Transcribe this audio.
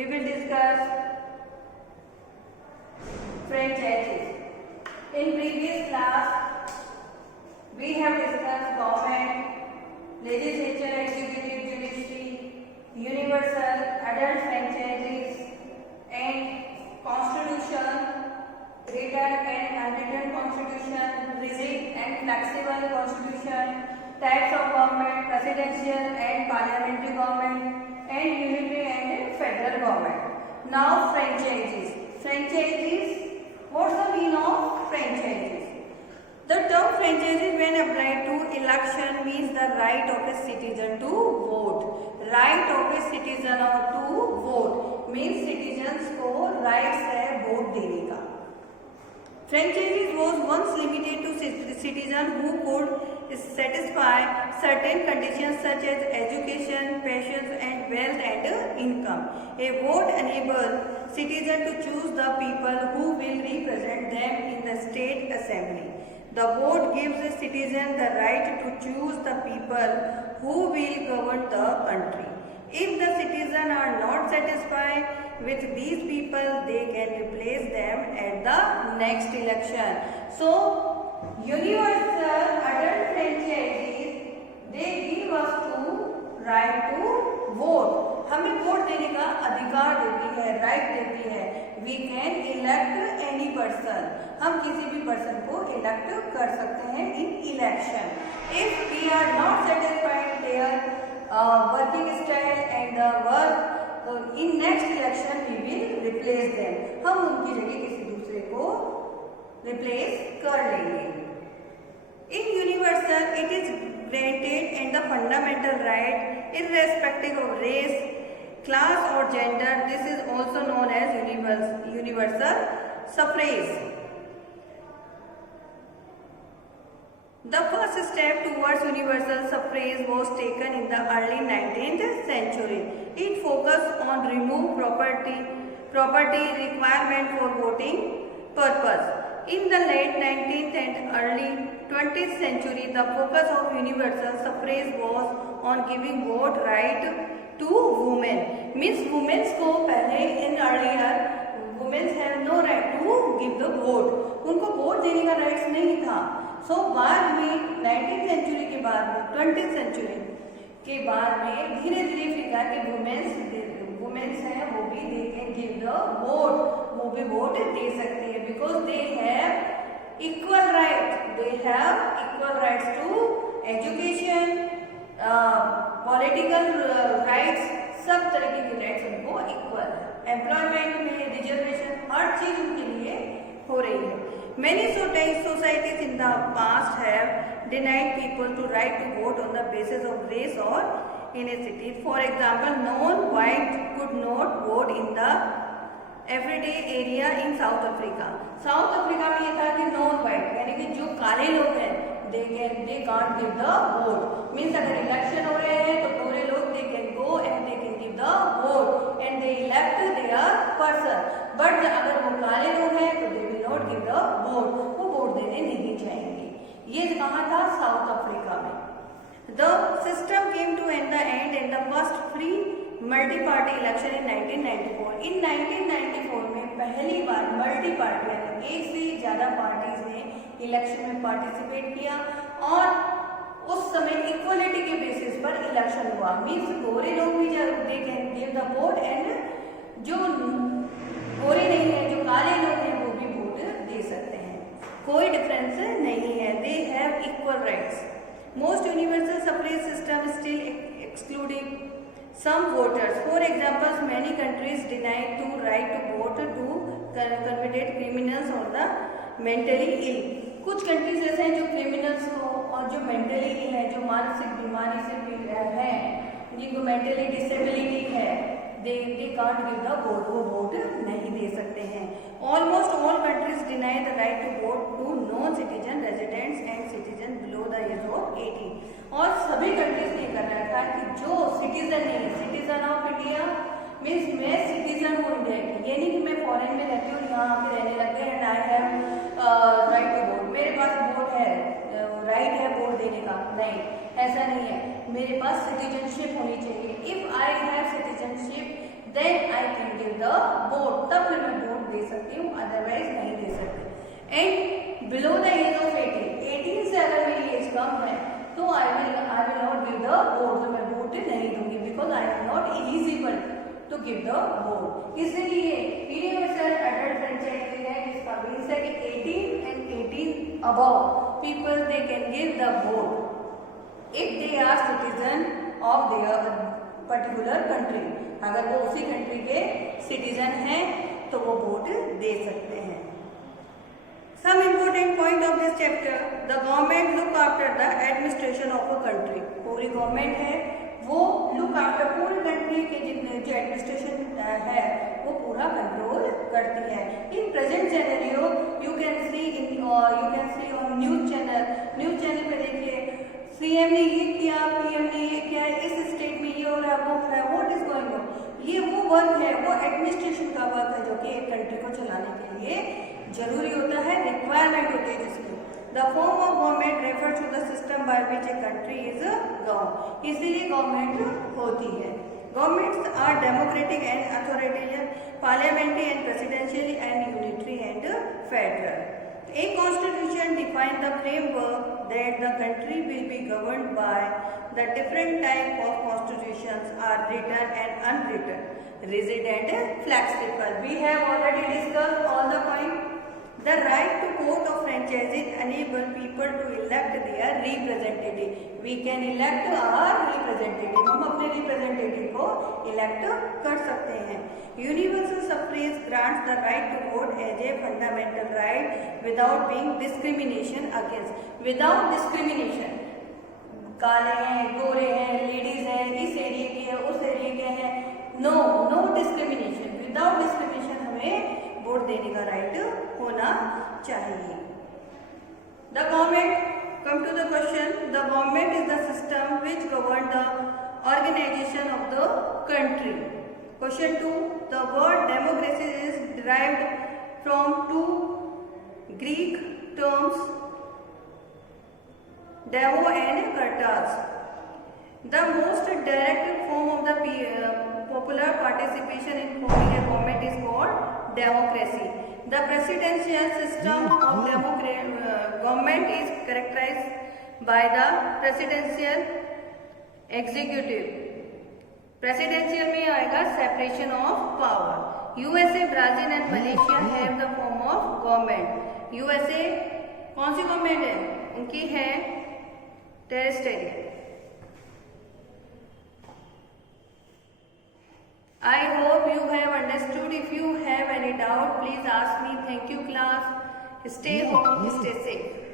we will discuss franchises. In previous class, we have discussed government, legislature, executive, judiciary, universal, adult franchises, and constitution, written and unwritten constitution, rigid and flexible constitution, types of government, presidential and parliamentary government, and unitary and federal government. Now franchises. Franchises, what's the meaning of franchises? The term franchises when applied to election means the right of a citizen to vote. Right of a citizen to vote means citizens को rights है vote देने का. Franchises was once limited to citizens who could satisfy certain conditions such as education, passions and wealth and income. A vote enables citizens to choose the people who will represent them in the state assembly. The vote gives the citizen the right to choose the people who will govern the country. If the citizens are not satisfied with these people, they can replace them at the next election. So, universal adult franchises, they give us to right to vote. हमें vote देने का अधिकार देती है, right देती है. We can elect any person. हम किसी भी पर्सन को इलेक्ट कर सकते हैं in election. If we are not satisfied their working style and the work in next election we will replace them. हम उनकी जगह किसी दूसरे को replace कर लेंगे. In universal, it is granted and the fundamental right irrespective of race, class or gender. This is also known as universal suffrage. The first step towards universal suffrage was taken in the early 19th century. It focused on remove property requirement for voting purpose. In the late 19th and early 20th century, the focus of universal suffrage was on giving vote right to women. Means women को पहले in earlier women have no right to give the vote. उनको vote देने का rights नहीं था. So बाद में 19th century के बाद में 20th सेंचुरी के बाद में धीरे धीरे फिर कि वुमेन्स हैं वो भी they can give the vote, वो भी वोट दे सकते हैं because they have equal rights to education, political rights, सब तरीके के राइट्स उनको इक्वल. एम्प्लॉयमेंट में रिजर्वेशन, हर चीज उनके लिए हो रही है. Many societies in the past have denied people to right to vote on the basis of race or ethnicity. For example, non-white could not vote in the everyday area in South Africa. South Africa में ये था कि non-white यानी कि जो काले लोग हैं they can't give the vote. Means अगर इलेक्शन हो रहे हैं तो पूरे लोग they can go and they can give the vote and they elect their person. But अगर वो काले लोग हैं तो they will not give the vote. वो वोट देने नहीं जाएंगे. ये कहाँ था? साउथ अफ्रीका में. The system came to an end in the first free multi-party election in 1994. In 1994 में पहली बार मल्टी पार्टी यानी एक से ज्यादा पार्टीज ने इलेक्शन में पार्टिसिपेट किया और उस समय इक्वलिटी के बेसिस पर इलेक्शन हुआ. मीन्स गोरे लोग भी they can give the vote and जो गोरे नहीं है, जो काले लोग हैं वो भी वोट दे सकते हैं. कोई डिफरेंस नहीं है. दे have equal rights. Most universal suffrage system still excluding some voters. For example, many countries deny to right to vote to convicted criminals or the mentally ill. कुछ कंट्रीज ऐसे हैं जो क्रिमिनल्स को और जो मेंटली इल है, जो मानसिक बीमारी से है, जिनको मेंटली डिसेबिलिटी है, they can't give the vote. वो वोट नहीं दे सकते हैं. Almost all countries deny the right to vote to non-citizen residents and citizens below the age of 18. और सभी कंट्रीज ने कर रखा है कि जो सिटीजन नहीं है, सिटीजन ऑफ इंडिया मीन्स मैं सिटीजन हूँ इंडिया की, ये नहीं कि मैं फॉरेन में रहती हूँ, यहाँ आके रहने लग गए and I have right to vote, मेरे पास वोट है, राइट है वोट देने का. नहीं, ऐसा नहीं है. मेरे पास सिटीजनशिप होनी चाहिए. If I have citizenship then I can give the vote, तब फिर मैं वोट दे सकती हूँ, अदरवाइज नहीं दे सकती। And below the age of 18 से अगर मेरी एज कम है तो I will not give the vote, तो मैं वोट नहीं दूंगी, because I am not eligible to give the vote. इसलिए यूनिवर्सल एडल्ट फ्रेंचाइजी है जिसका मीन्स है कि 18 and 18 above people they can give the vote if they are citizen of their particular country। अगर वो उसी कंट्री के सिटीजन हैं तो वो वोट दे सकते हैं। Some important point of this chapter, the government look after the administration of a country। पूरी गवर्नमेंट है वो लुक आफ्टर पूरी कंट्री के जितने जो एडमिनिस्ट्रेशन है वो पूरा कंट्रोल करती है। In present scenario you can see on news channel पे देखिए सीएम ने ये किया, पीएम ने ये किया, इस स्टेट में ये हो रहा है, वो हो रहा है, व्हाट इज गोइंग ऑन। ये वो वर्क है, वो एडमिनिस्ट्रेशन का वर्क है जो कि एक कंट्री को चलाने के लिए जरूरी होता है, रिक्वायरमेंट होती है जिसकी। The form of government refers to the system by which a country is governed। इसीलिए गवर्नमेंट होती है। Governments are democratic and authoritarian, parliamentary and presidential and unitary and federal। A constitution defines the framework that the country will be governed by। The different type of constitutions are written and unwritten, rigid and flexible। We have already discussed all the points। The right to vote of franchises enable people to elect their representative। We can elect our representative। हम अपने representative को elect कर सकते हैं। Universal suffrage grants the right to vote as a fundamental right without being discrimination against। Without discrimination। काले हैं, गोरे हैं, ladies हैं, इस एरिया के हैं, उस एरिया के हैं, नो डिस्क्रिमिनेशन। विदाउट डिस्क्रिमिनेशन हमें वोट देने का राइट होना चाहिए। The government, come to the question, the government is the system which govern the organisation of the country. Question 2, the word democracy is derived from 2 Greek terms demo and kratos. The most direct form of the popular participation in forming a government is called democracy। The presidential system of government is characterized by the presidential executive। presidential में आएगा separation of power। USA, Brazil and Malaysia have the form of government। USA कौन सी government है? उनकी है terrestrial. I hope you have understood। If you have any doubt, please ask me। Thank you class। Stay home, stay safe।